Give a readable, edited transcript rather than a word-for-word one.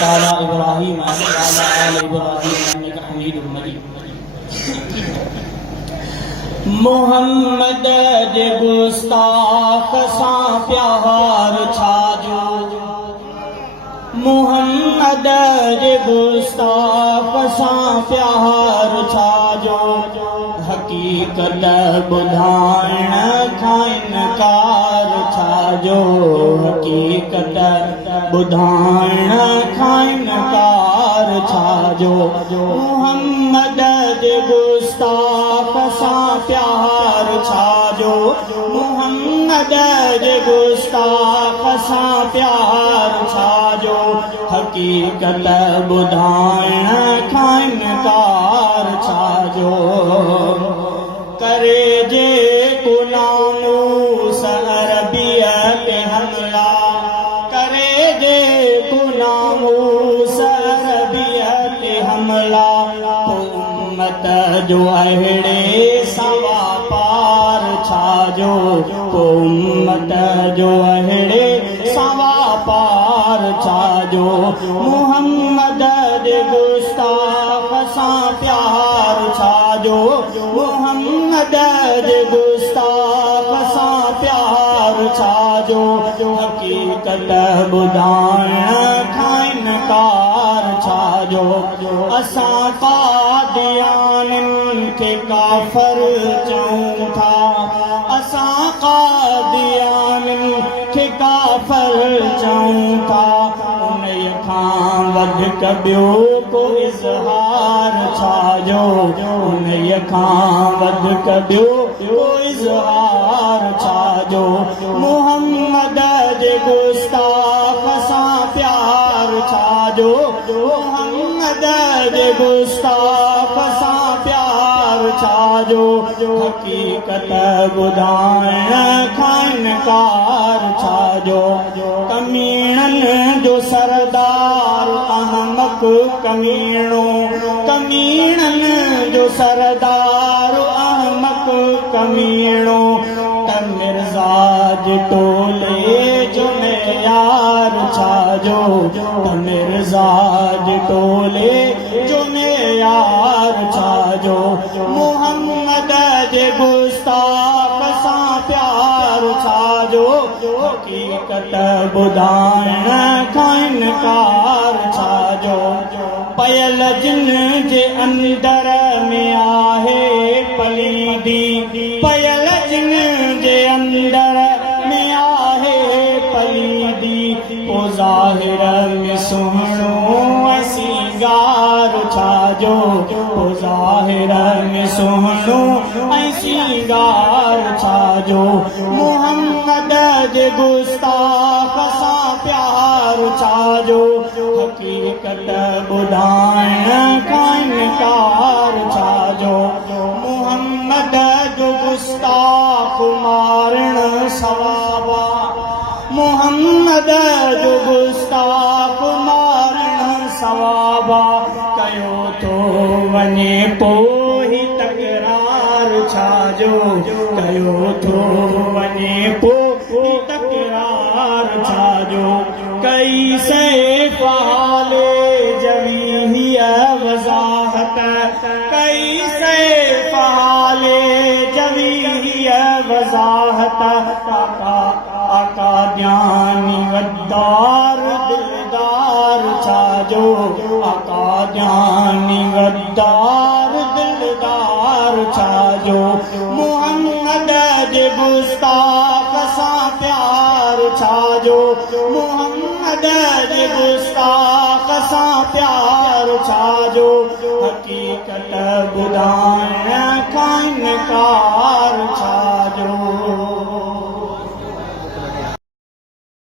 बारकत अला इब्राहीम व अला आलि इब्राहीम इन्नका हमीदुम मजीद। मोहम्मद जे गुस्ताख सां प्यार छाजो, मोहम्मद जे गुस्ताख सां प्यार छाजो, हकीकत ॿुधाइण खां इनकार छाजो, हकीकत ॿुधाइण खां इनकार छाजो। मोहम्मद जे गुस्ताख सां प्यार छाजो, मोहम्मद जे गुस्ताख सां प्यार छाजो, हकीकत ॿुधाइण खां इनकार छाजो। करे जे गुनामूस अरबीअ ते हमला, करे जे गुनामूस अरबीअ ते हमला, उम्मत जो अहिड़े सवा पार छाजो, उम्मत जो अहिड़े सवा पार छाजो। मोहम्मद जे गुस्ताख सां प्यार छाजो, मोहम्मद जे गुस्ताख सां प्यार छाजो, हकीकत ॿुधाइण खां इनकार छाजो। असां कादियानिन खे काफ़िर चऊं था, असां कादियानिन खे काफ़िर चऊं था, उन्हीअ खां वधीक ॿियो को इज़हार छाजो, उन्हीअ खां वधीक ॿियो को इज़हार छाजो। मोहम्मद जे गुस्ताख सां प्यार छाजो, मोहम्मद जे गुस्ताख सां प्यार छाजो, हकीकत ॿुधाइण खां इनकार छाजो। कमीणनि जो सरदार अहमक कमीणो, कमीणनि जो सरदार अहमक कमीणो, त मिर्ज़ा जे टोले जो यार छाजो, त मिर्ज़ा जे टोले जो यार छाजो। मोहम्मद जे गुस्ताख सां प्यार छाजो, हकीकत ॿुधाइण खां इनकार छाजो। पयल जिन जे अंदर में आहे पलीदी, पयल जिन जे अंदर में आहे पलीदी, पोइ ज़ाहिर में सुहिणो सींगार छाजो, पोइ ज़ाहिर में सुहिणो ऐं सींगार छाजो। मोहम्मद जे गुस्ताख सां प्यार छाजो, हकीकत ॿुधाइण खां इनकार छाजो। मोहम्मद जो गुस्ताख मारण सवाबा, मोहम्मद जो गुस्ताख मारण सवाबा, कयो थो वञे पोइ तकरार छाजो, कयो थो वञे पोइ तकरार छाजो। कई से फाले जवी हीअ वज़ाहत, कई से फाले जवी हीअ वज़ाहत, आका ज्ञानी वद्दार दिलदार छाजो, आका ज्ञानी वद्दार दिलदार छाजो। मोहम्मद जे गुस्ताख सां प्यार छाजो, मोहम्मद जे गुस्ताख सां प्यार छाजो, हकीकत ॿुधाइण खां इनकार छाजो।